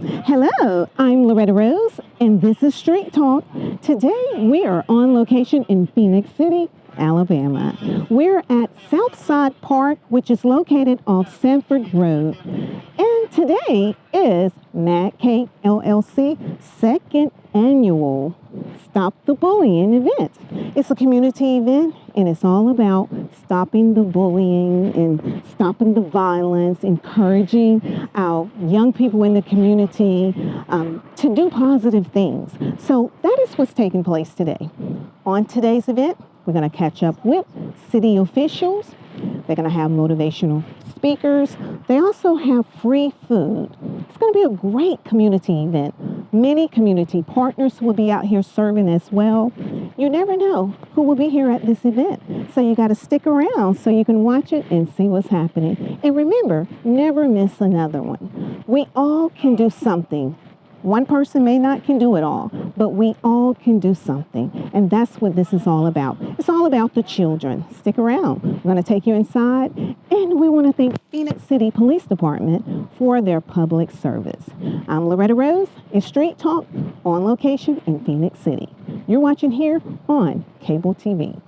Hello, I'm Loretta Rose, and this is Street Talk. Today, we are on location in Phenix City, Alabama. We're at Southside Park, which is located off Sanford Road. And today is Mad Cake LLC second annual Stop the Bullying event. It's a community event, and it's all about stopping the bullying and stopping the violence, encouraging our young people in the community to do positive things. So that is what's taking place today. On today's event, we're going to catch up with city officials. They're going to have motivational speakers. They also have free food. It's going to be a great community event. Many community partners will be out here serving as well. You never know who will be here at this event. So you got to stick around so you can watch it and see what's happening. And remember, never miss another one. We all can do something. One person may not can do it all, but we all can do something. And that's what this is all about. It's all about the children. Stick around. We're going to take you inside, and we want to thank Phenix City Police Department for their public service. I'm Loretta Rose. It's Street Talk on location in Phenix City. You're watching here on Cable TV.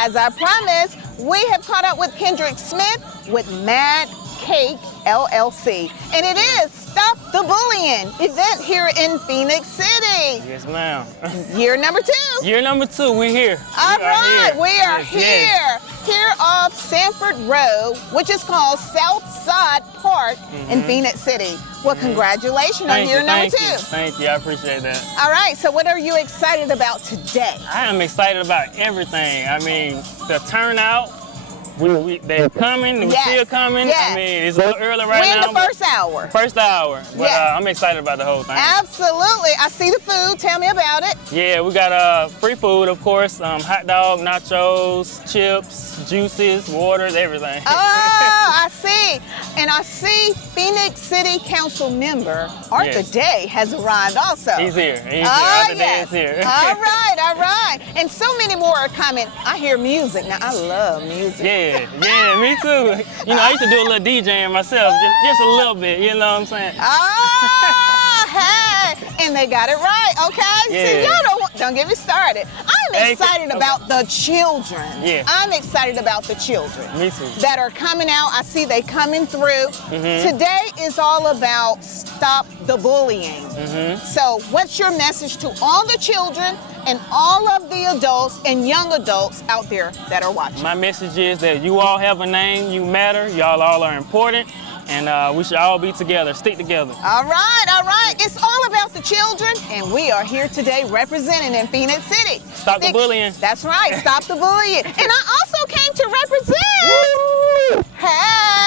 As I promised, we have caught up with Kendrick Smith with Mad Cake LLC. And it is Stop the Bullying event here in Phenix City. Yes, ma'am. Year number 2. Year number 2, we're here. All right, we are here. Here off Sanford Road, which is called Southside Park in Phenix City. Well, congratulations on year number 2. Thank you, I appreciate that. All right, so what are you excited about today? I am excited about everything. I mean, the turnout, they're coming, we're still coming. Yes. I mean, it's a little early right now. We're in the first hour. First hour, but I'm excited about the whole thing. Absolutely. I see the food. Tell me about it. Yeah, we got free food, of course. Hot dog, nachos, chips, juices, waters, everything. Oh, I see. And I see Phenix City Council member Arthur Day has arrived also. He's here. Arthur Day is here. All right, all right. And so many more are coming. I hear music. Now, I love music. Yeah, me too. You know, I used to do a little DJing myself, just a little bit, you know what I'm saying? Oh, hey. And they got it right, okay? Yeah. See, y'all don't get me started. I'm excited about the children. Yeah. I'm excited about the children. Me too. That are coming out. I see they coming through. Today is all about stop the bullying. So what's your message to all the children and all of the adults and young adults out there that are watching? My message is that you all have a name, you matter, y'all all are important, and we should all be together, stick together. All right, all right. It's all about the children, and we are here today representing in Phenix City. Stop the bullying. That's right, stop the bullying. And I also came to represent. Hey.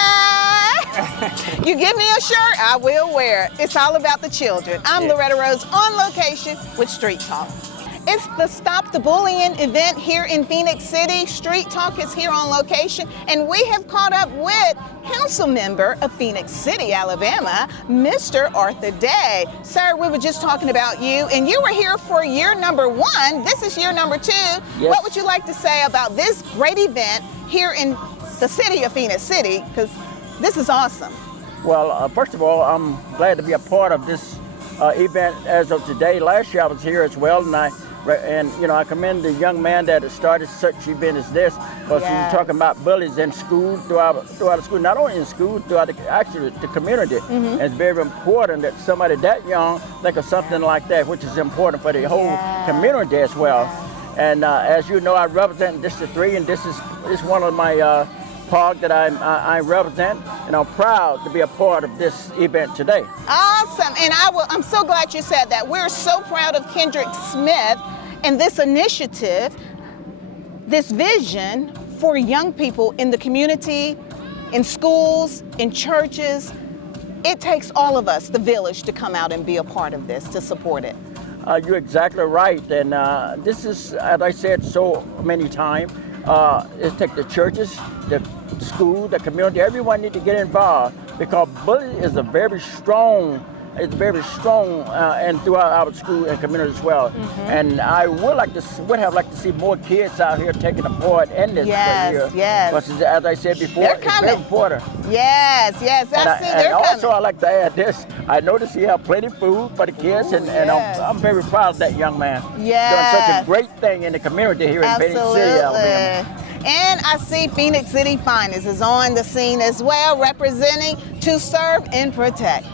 You give me a shirt, I will wear it. It's all about the children. I'm Loretta Rose on location with Street Talk. It's the Stop the Bullying event here in Phenix City. Street Talk is here on location, and we have caught up with council member of Phenix City, Alabama, Mr. Arthur Day. Sir, we were just talking about you, and you were here for year number 1. This is year number 2. Yes. What would you like to say about this great event here in the city of Phenix City? Because this is awesome. Well, first of all, I'm glad to be a part of this event as of today. Last year I was here as well, and I commend the young man that has started such event as this, because Yes. he's talking about bullies in school, throughout the school, not only in school, throughout the community. And it's very important that somebody that young think of something like that, which is important for the whole community as well. And as you know, I represent District 3, and this is one of my park that I represent, and I'm proud to be a part of this event today. Awesome, and I'm so glad you said that. We're so proud of Kendrick Smith and this initiative, this vision for young people in the community, in schools, in churches. It takes all of us, the village, to come out and be a part of this, to support it. You're exactly right, and this is, as I said so many times, it takes the churches, the school, the community, everyone need to get involved, because bullying is very strong and throughout our school and community as well. And I would have liked to see more kids out here taking a part in this here. Yes. But as I said before, They're it's coming. very important. Yes, And also I like to add this. I noticed he have plenty of food for the kids, and I'm very proud of that young man. Doing such a great thing in the community here in Phenix City, Alabama. And I see Phenix City Finest is on the scene as well, representing to serve and protect.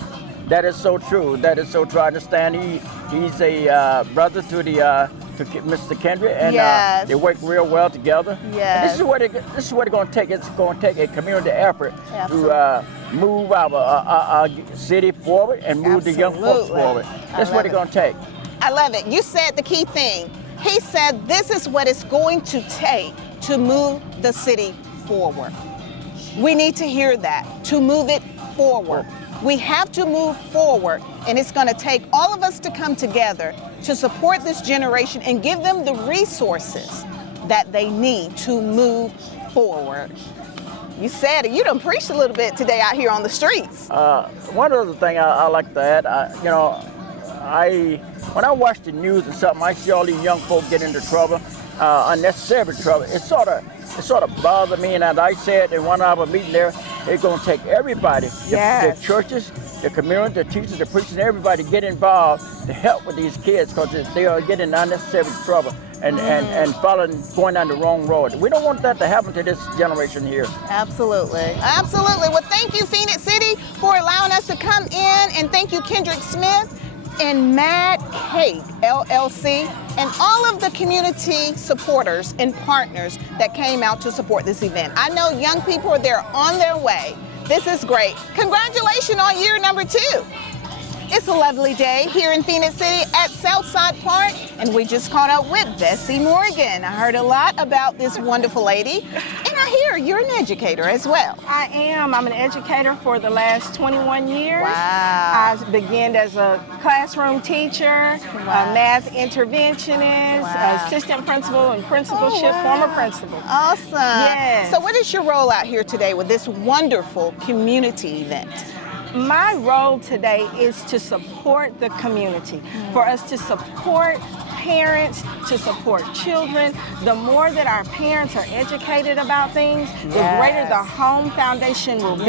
That is so true. That is so true. I understand he's a brother to Mr. Kendrick, and they work real well together. Yes. And this is what it's going to take. It's going to take a community effort to move our city forward and move the young folks forward. That's what it's going to take. I love it. You said the key thing. He said this is what it's going to take to move the city forward. We need to hear that, to move it forward. We have to move forward, and it's going to take all of us to come together to support this generation and give them the resources that they need to move forward. You said it. You done preached a little bit today out here on the streets. One other thing I like to add, when I watch the news and something, I see all these young folk get into trouble, unnecessary trouble. It sort of bothers me, and as I said in one of our meetings there, it's going to take everybody, the churches, the community, the teachers, the preachers, everybody get involved to help with these kids, because they are getting unnecessary trouble and going down the wrong road. We don't want that to happen to this generation here. Absolutely. Absolutely. Well, thank you, Phenix City, for allowing us to come in, and thank you, Kendrick Smith and Mad Cake LLC, and all of the community supporters and partners that came out to support this event. I know young people are there on their way. This is great. Congratulations on year number 2. It's a lovely day here in Phenix City at Southside Park, and we just caught up with Bessie Morgan. I heard a lot about this wonderful lady, and I hear you're an educator as well. I am. I'm an educator for the last 21 years. Wow. I began as a classroom teacher, a math interventionist, assistant principal and principalship, former principal. Awesome. Yes. So what is your role out here today with this wonderful community event? My role today is to support the community, for us to support parents, to support children. The more that our parents are educated about things, the greater the home foundation will be,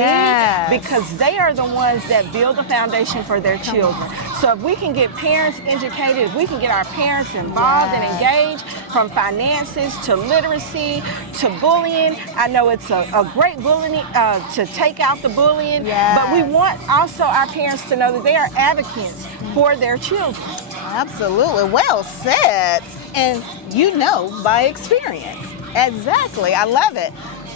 because they are the ones that build the foundation for their children. So if we can get parents educated, if we can get our parents involved and engaged, from finances to literacy to bullying. I know it's a great bullying to take out the bullying, but we want also our parents to know that they are advocates for their children. Absolutely. Well said. And you know by experience. Exactly. I love it.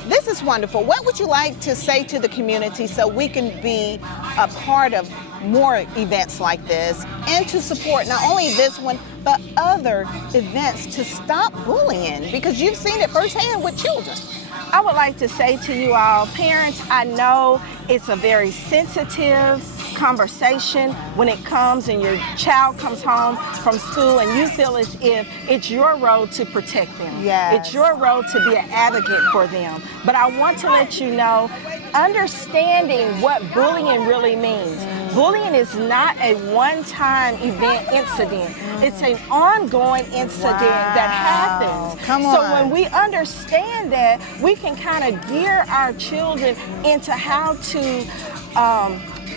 This is wonderful. What would you like to say to the community so we can be a part of more events like this and to support not only this one, but other events to stop bullying? Because you've seen it firsthand with children. I would like to say to you all, parents, I know it's a very sensitive conversation when it comes and your child comes home from school and you feel as if it's your role to protect them. Yes. It's your role to be an advocate for them. But I want to let you know, understanding what bullying really means. Bullying is not a one-time incident. It's an ongoing incident that happens. Come So on. when we understand that, we can kind of gear our children into how to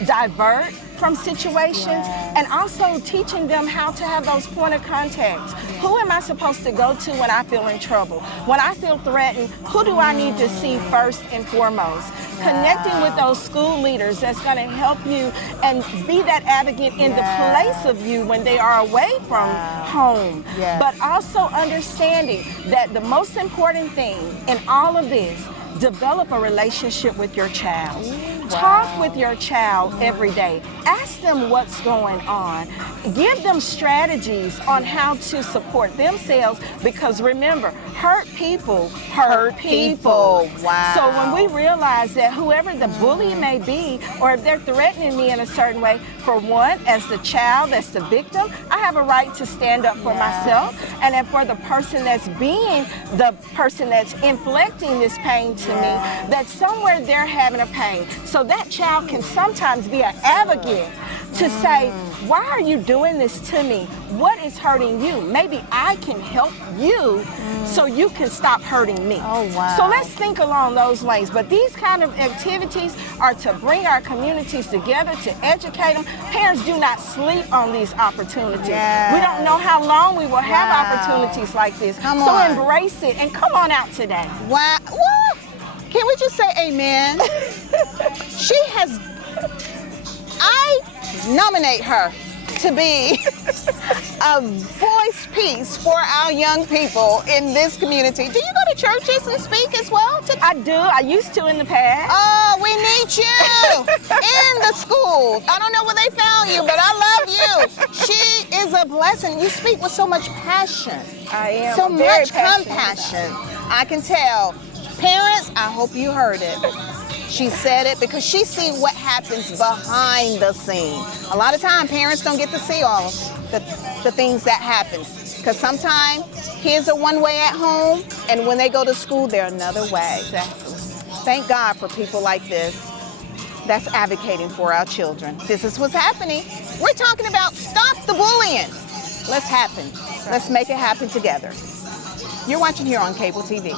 divert from situations, and also teaching them how to have those point of contacts. Who am I supposed to go to when I feel in trouble? When I feel threatened, who do I need to see first and foremost? Connecting with those school leaders that's going to help you and be that advocate in the place of you when they are away from home. Yes. But also understanding that the most important thing in all of this, develop a relationship with your child. Talk with your child every day. Ask them what's going on. Give them strategies on how to support themselves, because remember, hurt people hurt people. Wow. So when we realize that whoever the bully may be, or if they're threatening me in a certain way, for one, as the child, as the victim, I have a right to stand up for myself. And then for the person that's being the person that's inflicting this pain to me, that somewhere they're having a pain. So that child can sometimes be an advocate to say, why are you doing this to me? What is hurting you? Maybe I can help you so you can stop hurting me. Oh, wow. So let's think along those lines. But these kind of activities are to bring our communities together, to educate them. Parents, do not sleep on these opportunities. Yes. We don't know how long we will have opportunities like this. Come so on. embrace it and come on out today. Wow. Woo! Can we just say amen? I nominate her to be a voice piece for our young people in this community. Do you go to churches and speak as well? I do. I used to in the past. Oh, we need you in the schools. I don't know where they found you, but I love you. She is a blessing. You speak with so much passion. I am. So I'm very much passionate compassion. I can tell. Parents, I hope you heard it. She said it because she sees what happens behind the scene. A lot of time, parents don't get to see all the things that happen, because sometimes kids are one way at home, and when they go to school, they're another way. Exactly. Thank God for people like this that's advocating for our children. This is what's happening. We're talking about stop the bullying. Let's happen. Let's make it happen together. You're watching here on Cable TV.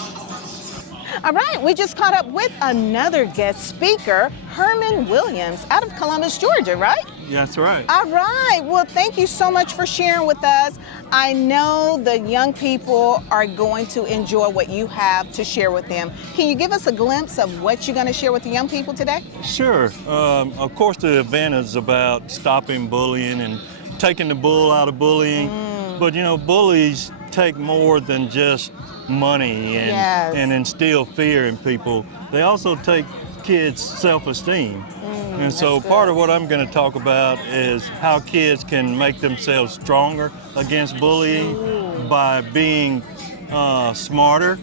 All right, we just caught up with another guest speaker, Herman Williams, out of Columbus, Georgia, right? That's right. All right, well, thank you so much for sharing with us. I know the young people are going to enjoy what you have to share with them. Can you give us a glimpse of what you're going to share with the young people today? Sure. Of course, the event is about stopping bullying and taking the bull out of bullying. But you know, bullies take more than just money and instill fear in people. They also take kids' self-esteem. And so part of what I'm going to talk about is how kids can make themselves stronger against bullying by being smarter.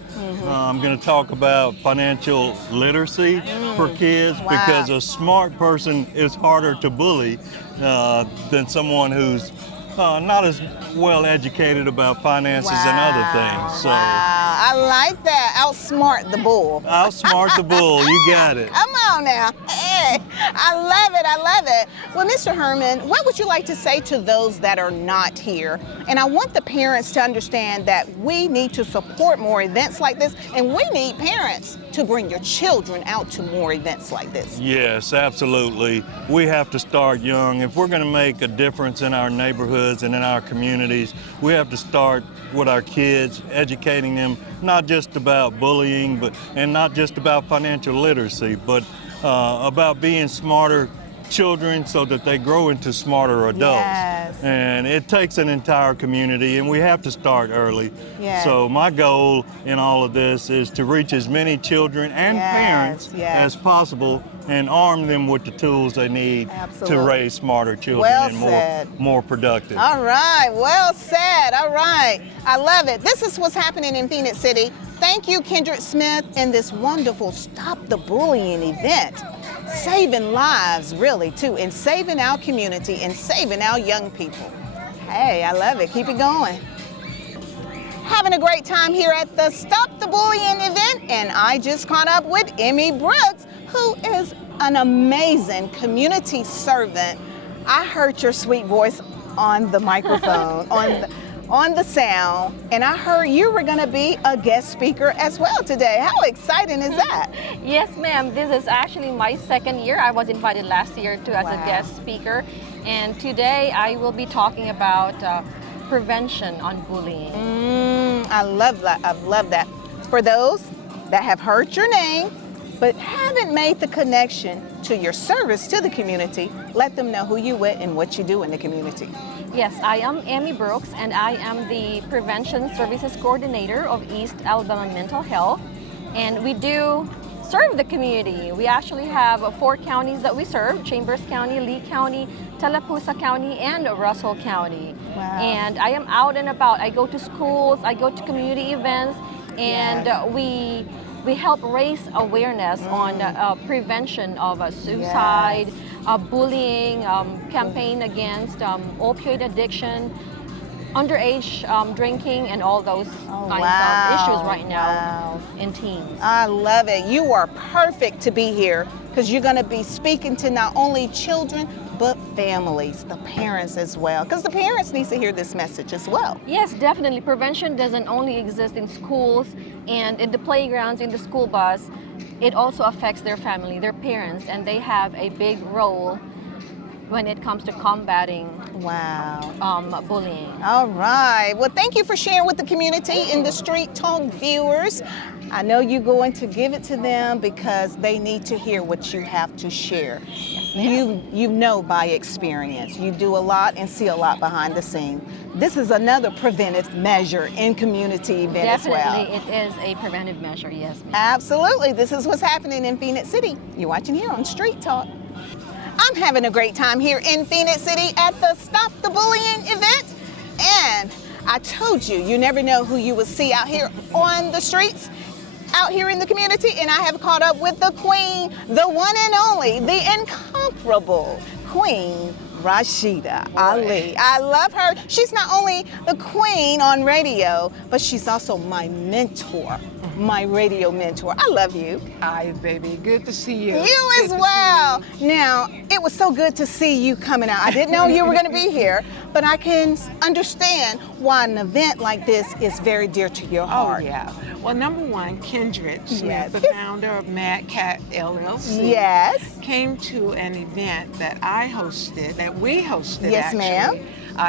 I'm going to talk about financial literacy for kids, because a smart person is harder to bully than someone who's not as well educated about finances and other things. So I like that. Outsmart the bull. Outsmart the bull. You got it. Come on now. Hey, I love it. I love it. Well, Mr. Herman, what would you like to say to those that are not here? And I want the parents to understand that we need to support more events like this, and we need parents to bring your children out to more events like this. Yes, absolutely. We have to start young. If we're going to make a difference in our neighborhoods and in our communities, we have to start with our kids, educating them not just about bullying, and not just about financial literacy, but about being smarter children so that they grow into smarter adults. Yes. And it takes an entire community, and we have to start early. Yes. So my goal in all of this is to reach as many children and parents as possible and arm them with the tools they need to raise smarter children and more productive. All right, well said. All right, I love it. This is what's happening in Phenix City. Thank you, Kendrick Smith, and this wonderful Stop the Bullying event. Saving lives, really, too, and saving our community and saving our young people. Hey, I love it. Keep it going. Having a great time here at the Stop the Bullying event, and I just caught up with Emmy Brooks, who is an amazing community servant. I heard your sweet voice on the microphone, on the sound, and I heard you were going to be a guest speaker as well today. How exciting is that? Yes, ma'am. This is actually my second year. I was invited last year too as a guest speaker, and today I will be talking about prevention on bullying. I love that. I love that. For those that have heard your name but haven't made the connection to your service to the community, let them know who you with and what you do in the community. Yes, I am Emmy Brooks, and I am the Prevention Services Coordinator of East Alabama Mental Health, and we do serve the community. We actually have 4 counties that we serve: Chambers County, Lee County, Tallapoosa County, and Russell County. Wow. And I am out and about. I go to schools, I go to community events, and we help raise awareness on prevention of suicide, bullying, campaign against opioid addiction, underage drinking, and all those kinds of issues right now in teens. I love it. You are perfect to be here because you're going to be speaking to not only children but families, the parents as well, because the parents need to hear this message as well. Yes, definitely. Prevention doesn't only exist in schools and in the playgrounds, in the school bus. It also affects their family, their parents, and they have a big role when it comes to combating bullying. All right. Well, thank you for sharing with the community and the Street Talk viewers. I know you're going to give it to them because they need to hear what you have to share. You know by experience. You do a lot and see a lot behind the scenes. This is another preventive measure in community event as well. Definitely, it is a preventive measure, yes, ma'am. Absolutely. This is what's happening in Phenix City. You're watching here on Street Talk. I'm having a great time here in Phenix City at the Stop the Bullying event. And I told you, you never know who you will see out here on the streets, out here in the community. And I have caught up with the queen, the one and only, the incomparable Queen Rashida Ali. I love her. She's not only the queen on radio, but she's also my mentor, my radio mentor. I love you. Hi, baby. Good to see you. You as well. Now, it was so good to see you coming out. I didn't know you were going to be here, but I can understand why an event like this is very dear to your heart. Oh, yeah. Well, number one, Kendrick Smith, the founder of Mad Cake LLC, came to an event that I hosted, that we hosted actually,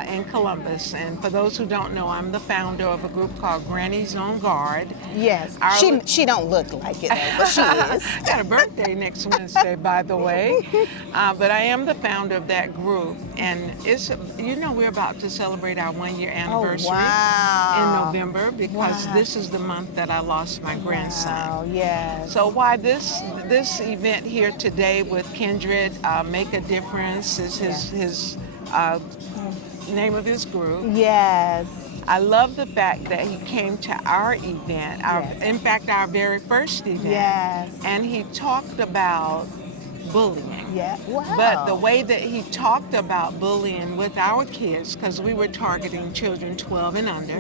in Columbus. And for those who don't know, I'm the founder of a group called Granny's on Guard. Yes, she don't look like it, though, but she is. Got a birthday next Wednesday, by the way. But I am the founder of that group. And it's, you know, we're about to celebrate our 1-year anniversary in November because this is the month that I lost my grandson. So why this event here today with Kindred, Make a Difference is his name of his group. I love the fact that he came to our event, in fact, our very first event, and he talked about bullying. But the way that he talked about bullying with our kids, because we were targeting children 12 and under,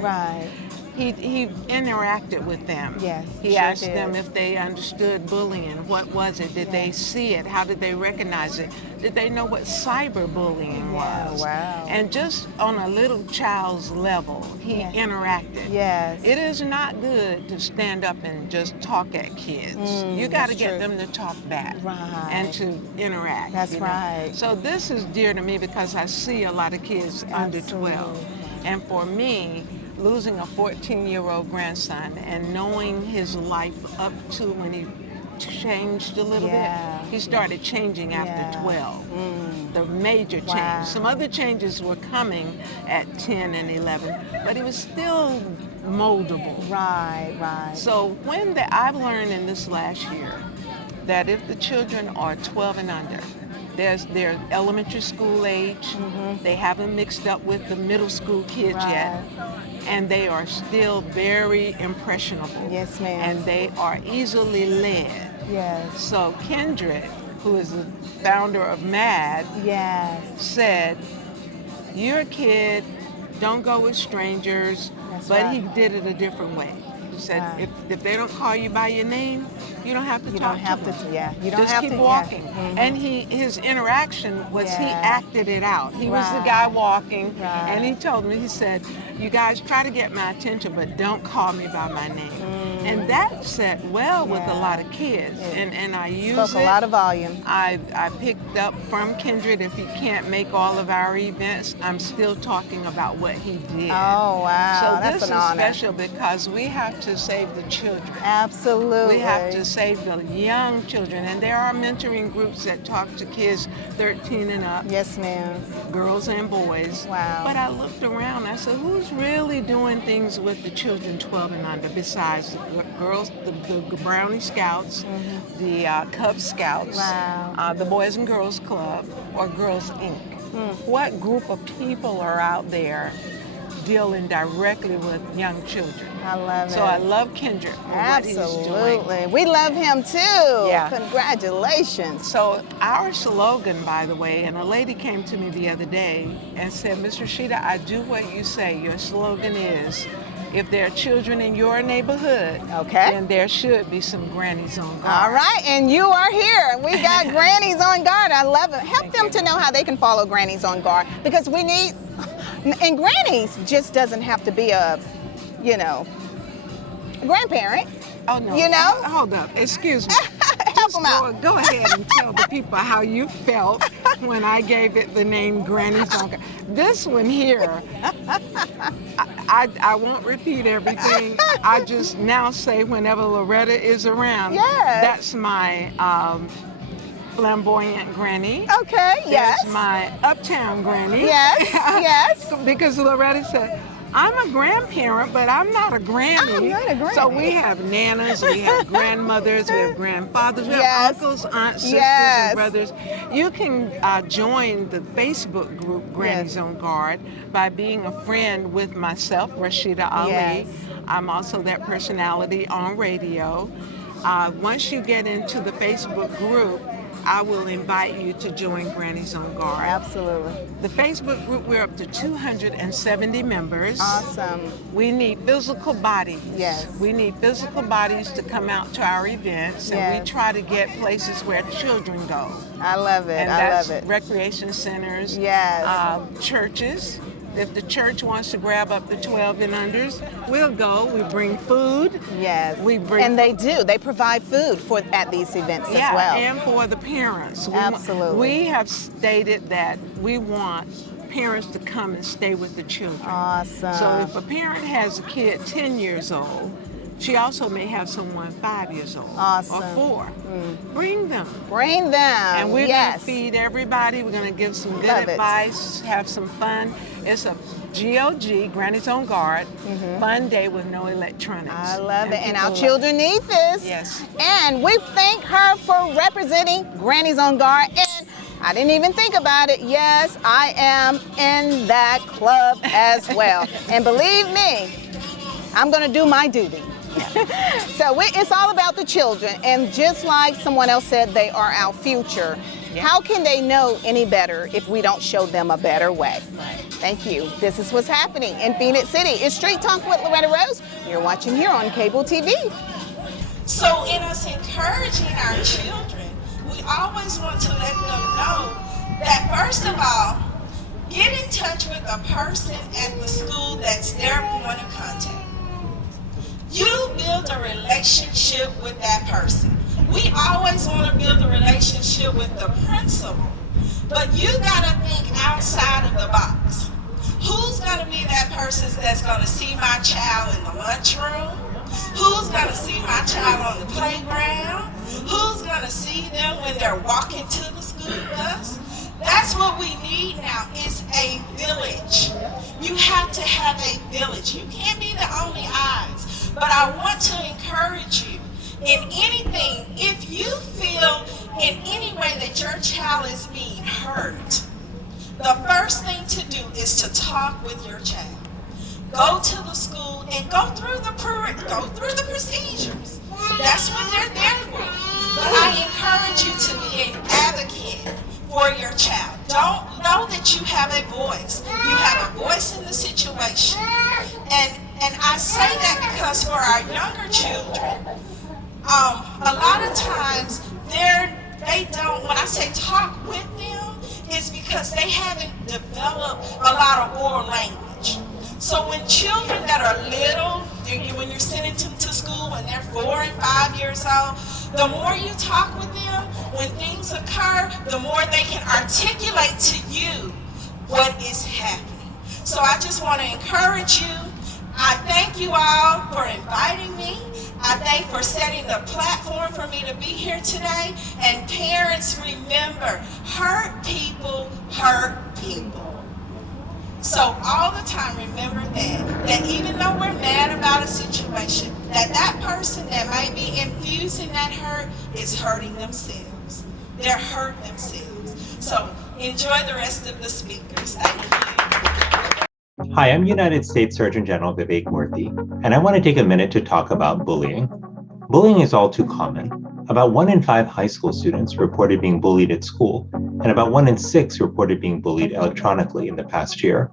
he interacted with them. He asked them if they understood bullying. What was it? Did they see it? How did they recognize it? Did they know what cyberbullying was? And just on a little child's level, he interacted. It is not good to stand up and just talk at kids. You got to get them to talk back and to interact. So this is dear to me because I see a lot of kids under 12. And for me, losing a 14-year-old grandson and knowing his life up to when he changed a little bit. He started changing after 12. The major change. Some other changes were coming at 10 and 11, but he was still moldable. So I've learned in this last year that if the children are 12 and under, they're elementary school age, they haven't mixed up with the middle school kids yet. and they are still very impressionable. Yes, ma'am. And they are easily led. Yes. So Kendrick, who is the founder of Mad, Yes. said, you're a kid, don't go with strangers, That's but right. he did it a different way. He said, Right. if they don't call you by your name, you don't have to You talk don't have to them. to, yeah. You don't Just have keep to, walking. yeah. Mhm. And his interaction was he Yeah. acted it out. He was the Right. guy walking, Right. and he told me, he said, you guys try to get my attention, but don't call me by my name. And that sat well with a lot of kids, and I use Spoke it. a lot of volume. I picked up from Kendrick, if he can't make all of our events, I'm still talking about what he did. Oh, wow. So That's this an is honor. special because we have to save the children. Absolutely. We have to save the young children, and there are mentoring groups that talk to kids 13 and up. Yes, ma'am. Girls and boys. Wow. But I looked around, I said, who's really doing things with the children 12 and under besides the girls, the Brownie Scouts, the Cub Scouts, Wow. the Boys and Girls Club, or Girls Inc.? What group of people are out there dealing directly with young children? I love it. So I love Kendrick for what he's doing. Absolutely. We love him too. Yeah. Congratulations. So our slogan, by the way, and a lady came to me the other day and said, Miss Rashida, I do what you say. Your slogan is, if there are children in your neighborhood, Okay. then there should be some grannies on guard. All right, and you are here. We got Grannies on Guard. I love it. Help them to know how they can follow Grannies on Guard, because we need, and Grannies just doesn't have to be a, grandparent. Oh, no. You know? Hold up. Excuse me. Help them out. Go ahead and tell the people how you felt when I gave it the name Granny's on Guard. This one here, I won't repeat everything. I just now say whenever Loretta is around, Yes. that's my flamboyant granny. Okay, yes. That's my uptown granny. Yes, yes. Because Loretta said, I'm a grandparent, but I'm not a granny. I'm not a granny. So we have nanas, we have grandmothers, we have grandfathers, we Yes. have uncles, aunts, sisters, Yes. and brothers. You can join the Facebook group Grannies Yes. on Guard by being a friend with myself, Rashida Ali. Yes. I'm also that personality on radio. Once you get into the Facebook group, I will invite you to join Grannies on Guard. Absolutely. The Facebook group, we're up to 270 members. Awesome. We need physical bodies. Yes. We need physical bodies to come out to our events, and Yes. we try to get places where children go. I love it. And I that's love it. recreation centers, Yes. churches. If the church wants to grab up the 12 and unders, we'll go. We bring food. Yes. We bring And they do. They provide food at these events yeah, as well. and for the parents. Absolutely. We have stated that we want parents to come and stay with the children. Awesome. So if a parent has a kid 10 years old, she also may have someone 5 years old Awesome. or 4. Bring them. Bring them. And we're yes. going to feed everybody. We're going to give some good Love it. advice, have some fun. It's a GOG, Granny's on Guard, fun day with no electronics. I love it. And our people children need this. Yes. And we thank her for representing Grannies on Guard. And I didn't even think about it. Yes, I am in that club as well. And believe me, I'm going to do my duty. So it's all about the children. And just like someone else said, they are our future. Yeah. How can they know any better if we don't show them a better way? Thank you. This is what's happening in Phoenix City. It's Street Talk with Loretta Rose. You're watching here on cable TV. So in us encouraging our children, we always want to let them know that first of all, get in touch with a person at the school that's their point of contact. You build a relationship with that person. We always want to build a relationship with the principal, but you gotta think outside of the box. Who's gonna be that person that's gonna see my child in the lunchroom? Who's gonna see my child on the playground? Who's gonna see them when they're walking to the school bus? That's what we need now, is a village. You have to have a village. You can't be the only eyes. But I want to encourage you, in anything, if you feel in any way that your child is being hurt, the first thing to do is to talk with your child. go to the school and go through the procedures. That's what they're there for. But I encourage you to be an advocate for your child. Don't know that you have a voice. You have a voice in the situation. And I say that because for our younger children, a lot of times they don't, when I say talk with them, it's because they haven't developed a lot of oral language. So when children that are little, when you're sending them to school when they're 4 and 5 years old, the more you talk with them, when things occur, the more they can articulate to you what is happening. So I just want to encourage you. I thank you all for inviting me. I thank for setting the platform for me to be here today. And parents, remember, hurt people hurt people. So all the time, remember that even though we're mad about a situation, that person that might be infusing that hurt is hurting themselves. They're hurt themselves. So enjoy the rest of the speakers. Thank you. Hi, I'm United States Surgeon General Vivek Murthy, and I want to take a minute to talk about bullying. Bullying is all too common. About 1 in 5 high school students reported being bullied at school, and about 1 in 6 reported being bullied electronically in the past year.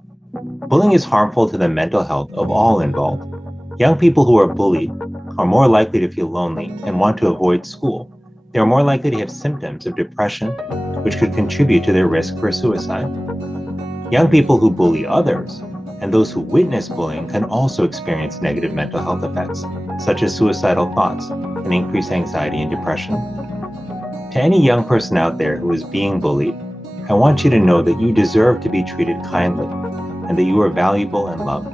Bullying is harmful to the mental health of all involved. Young people who are bullied are more likely to feel lonely and want to avoid school. They are more likely to have symptoms of depression, which could contribute to their risk for suicide. Young people who bully others and those who witness bullying can also experience negative mental health effects, such as suicidal thoughts and increased anxiety and depression. To any young person out there who is being bullied, I want you to know that you deserve to be treated kindly and that you are valuable and loved.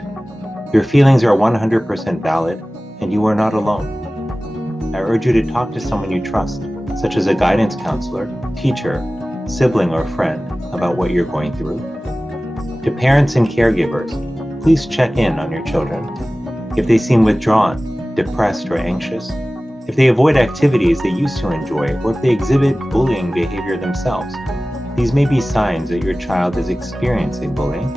Your feelings are 100% valid and you are not alone. I urge you to talk to someone you trust, such as a guidance counselor, teacher, sibling, or friend about what you're going through. To parents and caregivers, please check in on your children. If they seem withdrawn, depressed, or anxious, if they avoid activities they used to enjoy, or if they exhibit bullying behavior themselves, these may be signs that your child is experiencing bullying.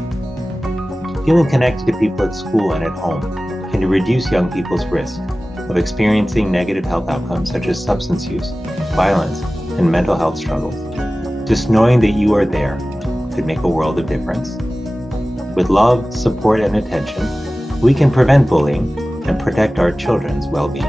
Feeling connected to people at school and at home can reduce young people's risk of experiencing negative health outcomes such as substance use, violence, and mental health struggles. Just knowing that you are there could make a world of difference. With love, support, and attention, we can prevent bullying and protect our children's well-being.